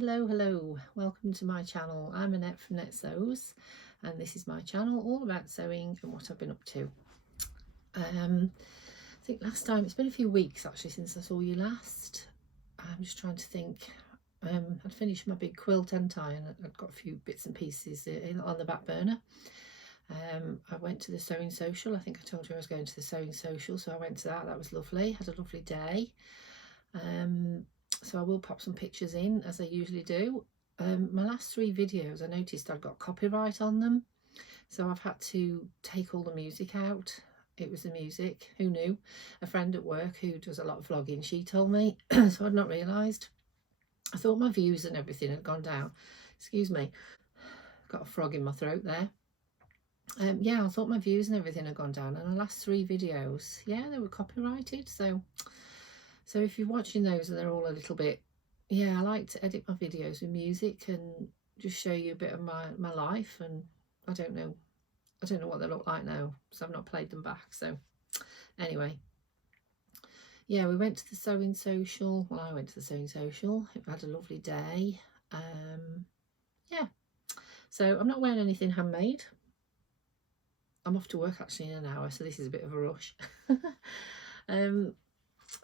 Hello, welcome to my channel. I'm Annette from Annette Sews, and this is my channel all about sewing and what I've been up to. I think last time, it's been a few weeks actually since I saw you last. I'm just trying to think. I'd finished my big quilt, hadn't I, and I'd got a few bits and pieces on the back burner. I went to the Sewing Social. I think I told you I was going to the Sewing Social, so I went to that. That was lovely. Had a lovely day. So I will pop some pictures in as I usually do. My last 3 videos, I noticed I'd got copyright on them, so I've had to take all the music out. It was the music, who knew? A friend at work who does a lot of vlogging, she told me, so I'd not realised. I thought my views and everything had gone down. Excuse me, got a frog in my throat there. Yeah, I thought my views and everything had gone down, and the last 3 videos, yeah, they were copyrighted. So if you're watching those and they're all a little bit, yeah, I like to edit my videos with music and just show you a bit of my life, and I don't know what they look like now, so I've not played them back. So anyway, yeah, we went to the Sewing Social. Well, I went to the Sewing Social. I had a lovely day. Yeah, so I'm not wearing anything handmade. I'm off to work actually in an hour, so this is a bit of a rush.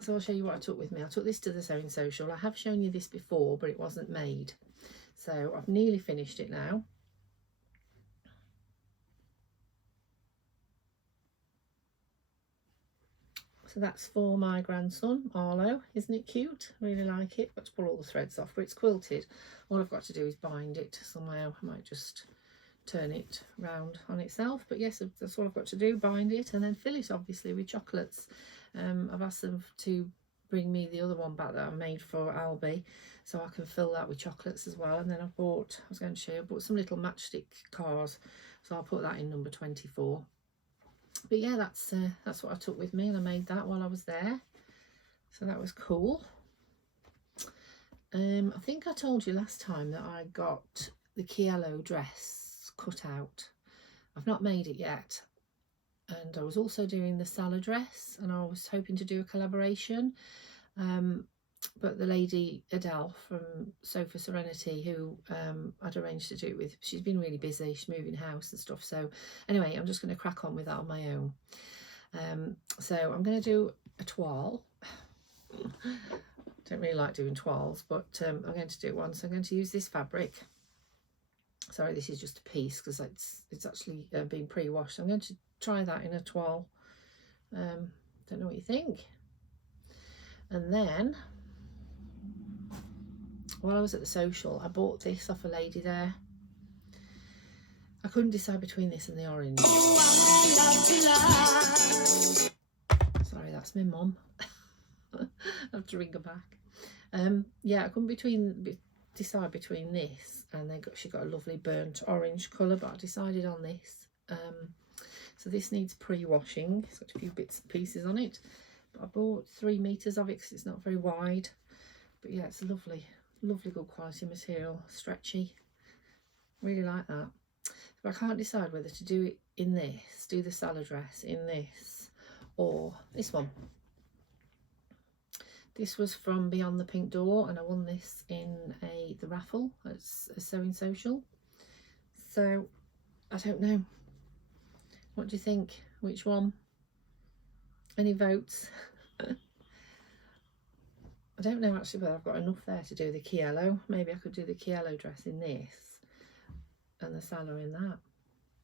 So I'll show you what I took with me. I took this to the Sewing Social. I have shown you this before, but it wasn't made. So I've nearly finished it now. So that's for my grandson, Arlo. Isn't it cute? I really like it. Got to pull all the threads off, but it's quilted. All I've got to do is bind it somehow. I might just turn it round on itself. But yes, that's all I've got to do, bind it and then fill it, obviously, with chocolates. I've asked them to bring me the other one back that I made for Albie, so I can fill that with chocolates as well. And then I was going to show you, I bought some little matchstick cars, so I'll put that in number 24. But yeah, that's what I took with me, and I made that while I was there, so that was cool. I think I told you last time that I got the Kielo dress cut out. I've not made it yet. And I was also doing the Salah dress, and I was hoping to do a collaboration, but the lady Adele from Sew for Serenity, who I'd arranged to do it with, she's been really busy, she's moving house and stuff. So anyway, I'm just going to crack on with that on my own. So I'm going to do a toile. Don't really like doing toiles, but I'm going to do one. So I'm going to use this fabric. Sorry, this is just a piece because it's actually been pre-washed. I'm going to try that in a toile. Don't know what you think. And then while I was at the social, I bought this off a lady there. I couldn't decide between this and the orange. Sorry, that's my mum. I have to ring her back. Yeah, I couldn't decide between this and she got a lovely burnt orange colour, but I decided on this. So this needs pre-washing. It's got a few bits and pieces on it, but I bought 3 meters of it because it's not very wide. But yeah, it's a lovely good quality material, stretchy. Really like that. But I can't decide whether to do it in this, do the Salah dress in this, or this one. This was from Beyond the Pink Door, and I won this in the raffle at a Sewing Social. So I don't know. What do you think? Which one? Any votes? I don't know actually whether I've got enough there to do the Kielo. Maybe I could do the Kielo dress in this and the Salah in that.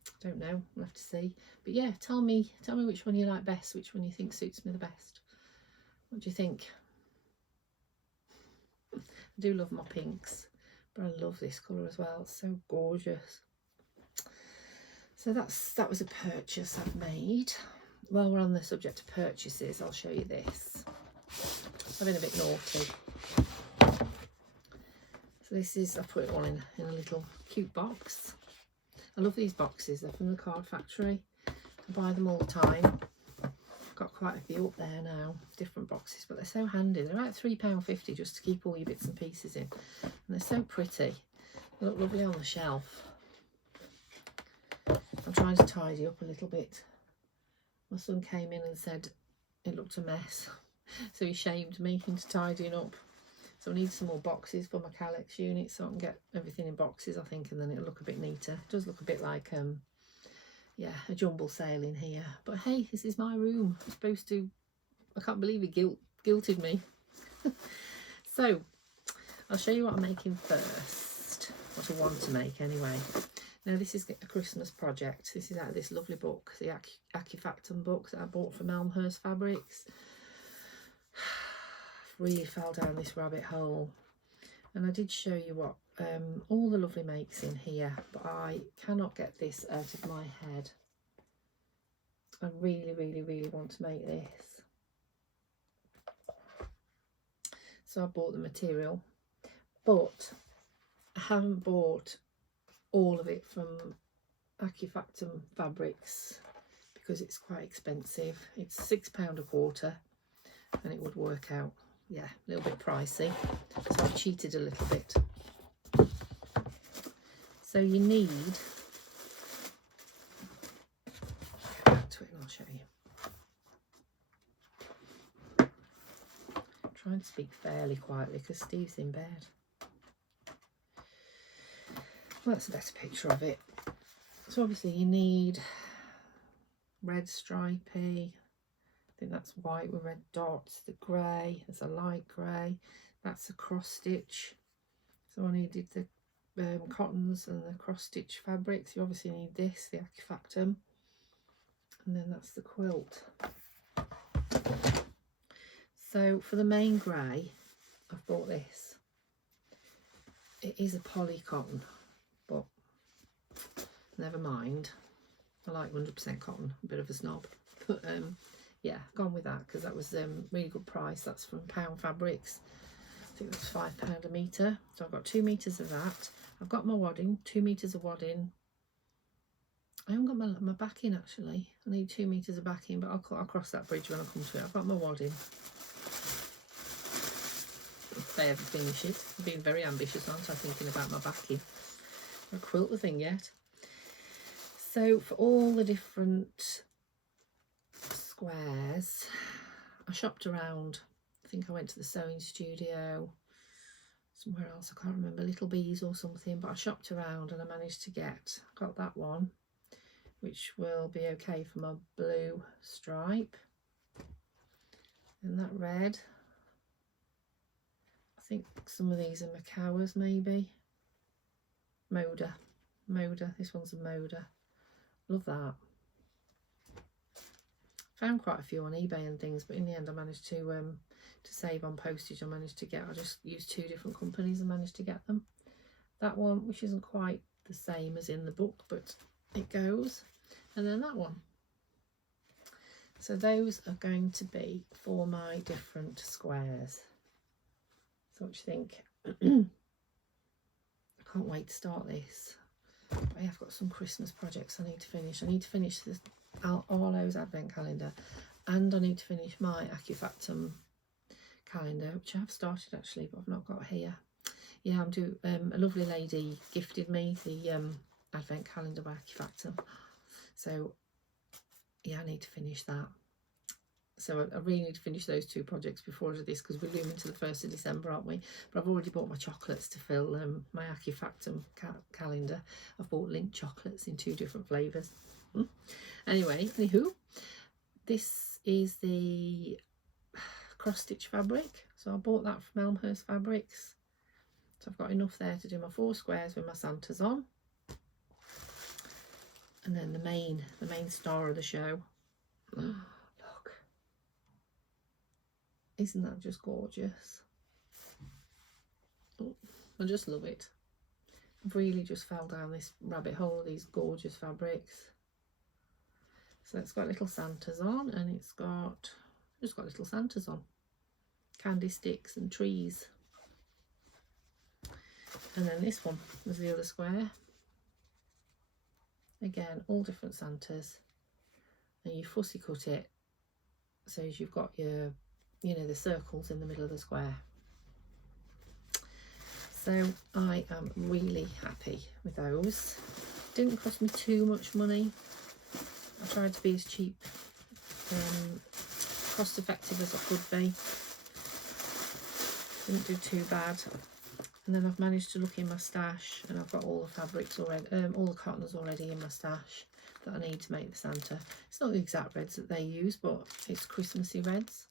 I don't know. We'll have to see. But yeah, tell me which one you like best, which one you think suits me the best. What do you think? I do love my pinks, but I love this colour as well. It's so gorgeous. So that was a purchase I've made. While we're on the subject of purchases, I'll show you this. I've been a bit naughty. So this is, I put it all in a little cute box. I love these boxes. They're from the Card Factory. I buy them all the time. I've got quite a few up there now, different boxes, but they're so handy. They're about £3.50 just to keep all your bits and pieces in. And they're so pretty. They look lovely on the shelf. I'm trying to tidy up a little bit. My son came in and said it looked a mess, so he shamed me into tidying up. So I need some more boxes for my Calyx unit so I can get everything in boxes, I think, and then it'll look a bit neater. It does look a bit like yeah, a jumble sale in here, but hey, this is my room. I'm supposed to, I can't believe he guilted me. So I'll show you what I'm making first, what I want to make anyway. Now this is a Christmas project. This is out of this lovely book, the Acufactum book that I bought from Elmhurst Fabrics. Really fell down this rabbit hole, and I did show you what all the lovely makes in here, but I cannot get this out of my head. I really want to make this, so I bought the material, but I haven't bought all of it from Acufactum Fabrics because it's quite expensive. It's £6 a quarter, and it would work out, yeah, a little bit pricey, so I've cheated a little bit. So you need, go back to it and I'll show you. Try and speak fairly quietly because Steve's in bed. Well, that's a better picture of it. So obviously you need red stripy, I think that's white with red dots, the grey, there's a light grey, that's a cross stitch. So I needed the cottons and the cross stitch fabrics. You obviously need this, the Acufactum, and then that's the quilt. So for the main grey, I've bought this. It is a poly cotton, but never mind. I like 100% cotton, a bit of a snob, but yeah, gone with that because that was really good price. That's from Pound Fabrics. I think that's £5 a metre. So I've got 2 metres of that. I've got my wadding, 2 metres of wadding. I haven't got my backing actually. I need 2 metres of backing, but I'll cross that bridge when I come to it. I've got my wadding. If I ever finish it. I'm being very ambitious, aren't I, thinking about my backing. I won't quilt the thing yet. So for all the different squares, I shopped around. I think I went to the sewing studio, somewhere else, I can't remember, Little Bees or something, but I shopped around and I managed to got that one, which will be okay for my blue stripe, and that red. I think some of these are Macawas, maybe. Moda, this one's a Moda. Love that. Found quite a few on eBay and things, but in the end I managed to save on postage. I just used 2 different companies and managed to get them. That one, which isn't quite the same as in the book, but it goes. And then that one. So those are going to be for my different squares. So what do you think? I can't wait to start this. But I have got some Christmas projects I need to finish. I need to finish this Arlo's advent calendar, and I need to finish my Acufactum calendar, which I have started actually, but I've not got here. Yeah, I'm due. A lovely lady gifted me the advent calendar by Acufactum, so yeah, I need to finish that. So I really need to finish those 2 projects before I do this, because we're looming to the 1st of December, aren't we? But I've already bought my chocolates to fill my Acufactum calendar. I've bought Lindt chocolates in 2 different flavours. Anyway, anywho, this is the cross stitch fabric. So I bought that from Elmhurst Fabrics. So I've got enough there to do my 4 squares with my Santas on. And then the main star of the show. Look. Isn't that just gorgeous? Oh, I just love it. I've really just fell down this rabbit hole of these gorgeous fabrics. So it's got little Santas on, and it's just got little Santas on. Candy sticks and trees. And then this one was the other square. Again, all different Santas. And you fussy cut it so as you've got your, you know, the circles in the middle of the square. So I am really happy with those. Didn't cost me too much money. I tried to be as cheap, cost effective as I could be. Didn't do too bad. And then I've managed to look in my stash, and I've got all the fabrics already, all the cottons already in my stash that I need to make the Santa. It's not the exact reds that they use, but it's Christmassy reds.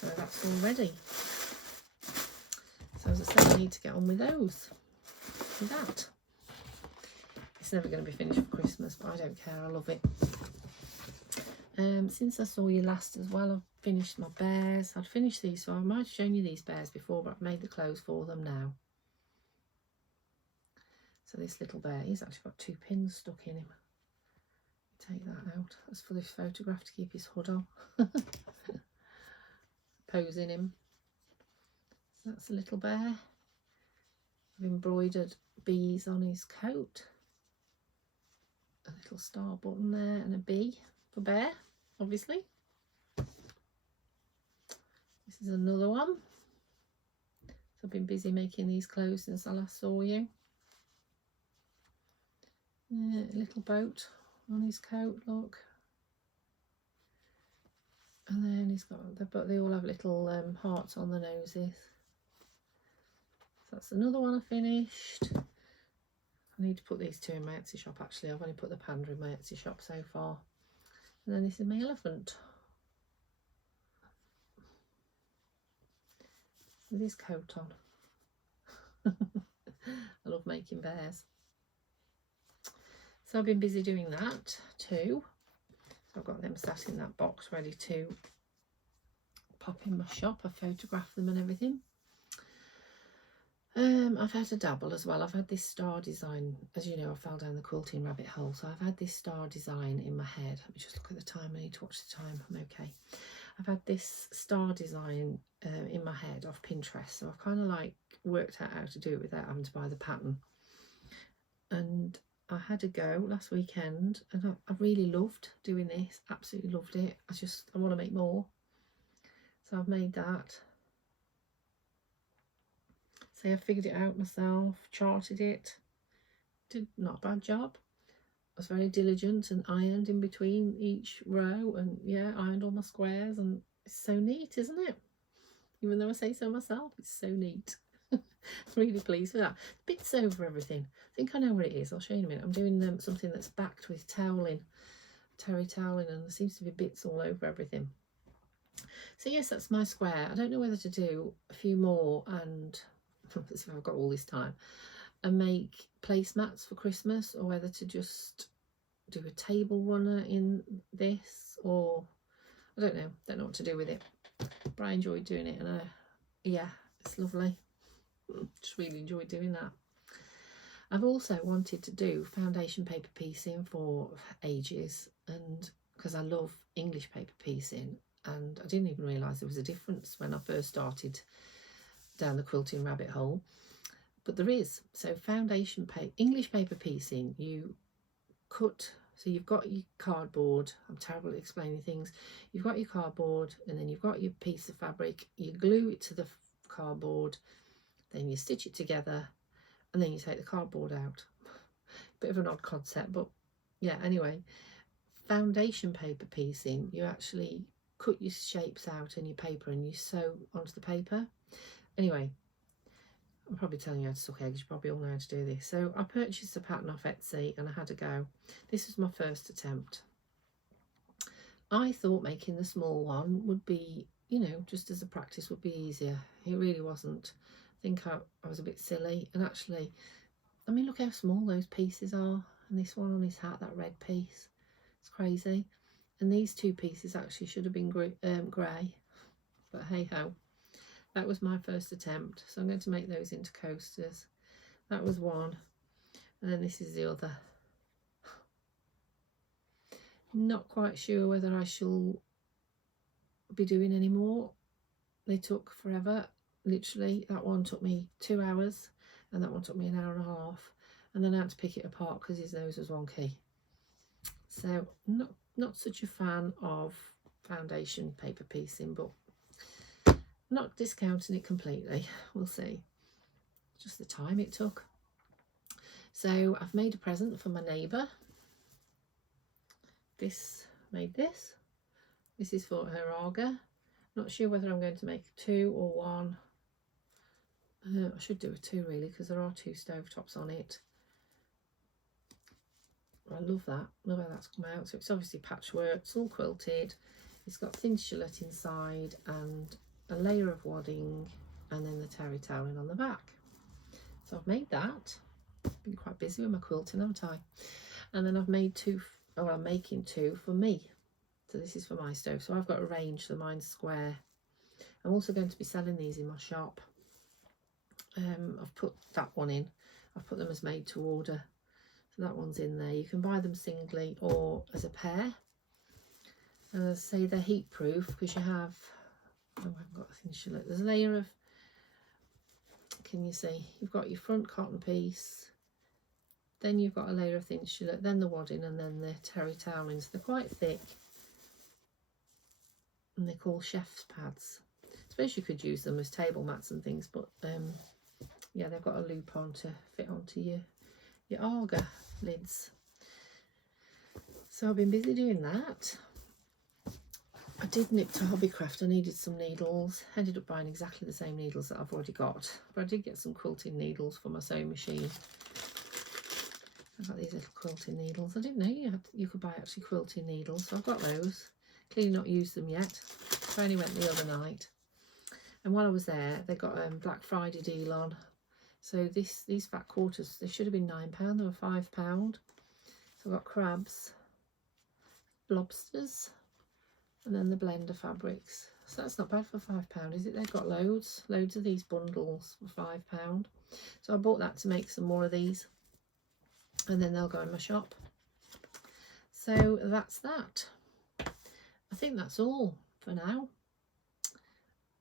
So that's all ready. So as I said, I need to get on with those. With that. It's never going to be finished for Christmas, but I don't care. I love it. Since I saw you last as well, I've finished my bears. I'd finished these, so I might have shown you these bears before, but I've made the clothes for them now. So this little bear, he's actually got 2 pins stuck in him. Take that out. That's for this photograph to keep his hood on. Posing him. So that's a little bear. I've embroidered bees on his coat. A little star button there and a bee for bear, obviously. This is another one. So I've been busy making these clothes since I last saw you. A little boat on his coat, look. And then he's got, but they all have little hearts on the noses. So that's another one I finished. I need to put these 2 in my Etsy shop actually. I've only put the panda in my Etsy shop so far. And then this is my elephant. With his coat on. I love making bears. So I've been busy doing that too. So I've got them sat in that box ready to pop in my shop. I photographed them and everything. I've had a dabble as well. I've had this star design. As you know, I fell down the quilting rabbit hole. So I've had this star design in my head. Let me just look at the time. I need to watch the time. I'm okay. I've had this star design in my head off Pinterest. So I've kind of like worked out how to do it without having to buy the pattern. And I had a go last weekend, and I really loved doing this. Absolutely loved it. I want to make more. So I've made that. So I figured it out myself, charted it, did not a bad job. I was very diligent and ironed in between each row, and yeah, ironed all my squares, and it's so neat, isn't it? Even though I say so myself, it's so neat. Really pleased with that. Bits over everything. I think I know where it is. I'll show you in a minute. I'm doing something that's backed with toweling, terry toweling, and there seems to be bits all over everything. So yes, that's my square. I don't know whether to do a few more and let's see if I've got all this time, and make placemats for Christmas, or whether to just do a table runner in this, or I don't know what to do with it, but I enjoyed doing it, and yeah, it's lovely. Just really enjoyed doing that. I've also wanted to do foundation paper piecing for ages, and because I love English paper piecing, and I didn't even realise there was a difference when I first started down the quilting rabbit hole, but there is. So foundation paper, English paper piecing, you cut, so you've got your cardboard. I'm terrible at explaining things. You've got your cardboard, and then you've got your piece of fabric. You glue it to the cardboard, then you stitch it together, and then you take the cardboard out. Bit of an odd concept, but yeah, anyway. Foundation paper piecing, you actually cut your shapes out in your paper and you sew onto the paper. Anyway, I'm probably telling you how to suck eggs. You probably all know how to do this. So I purchased a pattern off Etsy and I had a go. This was my first attempt. I thought making the small one would be, you know, just as a practice would be easier. It really wasn't. I think I was a bit silly. And actually, I mean, look how small those pieces are. And this one on his hat, that red piece, it's crazy. And these 2 pieces actually should have been grey. But hey ho. That was my first attempt, so I'm going to make those into coasters. That was one, and then this is the other. Not quite sure whether I shall be doing any more. They took forever, literally. That one took me 2 hours, and that one took me an hour and a half, and then I had to pick it apart because his nose was wonky. So not such a fan of foundation paper piecing, but not discounting it completely. We'll see. Just the time it took. So I've made a present for my neighbour. This is for her Aga. Not sure whether I'm going to make 2 or 1. I should do a 2 really, because there are 2 stovetops on it. I love that. Love how that's come out. So it's obviously patchwork. It's all quilted. It's got thin shillette inside and a layer of wadding, and then the terry toweling on the back. So I've made that. Been quite busy with my quilting, haven't I? And then I've made 2. Oh, I'm making 2 for me. So this is for my stove. So I've got a range, so mine's square. I'm also going to be selling these in my shop. I've put that one in. I've put them as made to order. So that one's in there. You can buy them singly or as a pair. And as I say, they're heat proof because you have, oh, I haven't got a thin shillette. There's a layer of, can you see? You've got your front cotton piece, then you've got a layer of thin shillette, then the wadding, and then the terry toweling. So they're quite thick. And they're called chef's pads. I suppose you could use them as table mats and things, but yeah, they've got a loop on to fit onto your Aga lids. So I've been busy doing that. I did nip to Hobbycraft. I needed some needles. Ended up buying exactly the same needles that I've already got, but I did get some quilting needles for my sewing machine. I've got these little quilting needles. I didn't know you could buy actually quilting needles, so I've got those. Clearly not used them yet. I only went the other night. And while I was there, they got a Black Friday deal on. So these fat quarters, they should have been £9. They were £5. So I've got crabs, lobsters, and then the blender fabrics. So that's not bad for £5, is it? They've got loads of these bundles for £5. So I bought that to make some more of these, and then they'll go in my shop. So that's that. I think that's all for now.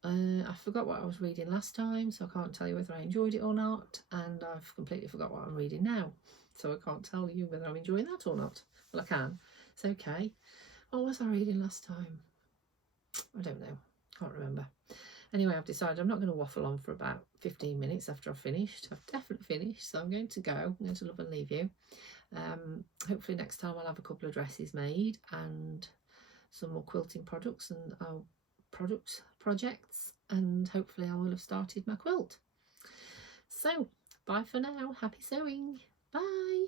I forgot what I was reading last time, so I can't tell you whether I enjoyed it or not, and I've completely forgot what I'm reading now, so I can't tell you whether I'm enjoying that or not. Well, I can. It's okay. What was I reading last time? I don't know. Can't remember. Anyway, I've decided I'm not going to waffle on for about 15 minutes after I've finished. I've definitely finished, so I'm going to go. I'm going to love and leave you. Hopefully next time I'll have a couple of dresses made and some more quilting products and projects, and hopefully I will have started my quilt. So bye for now. Happy sewing. Bye.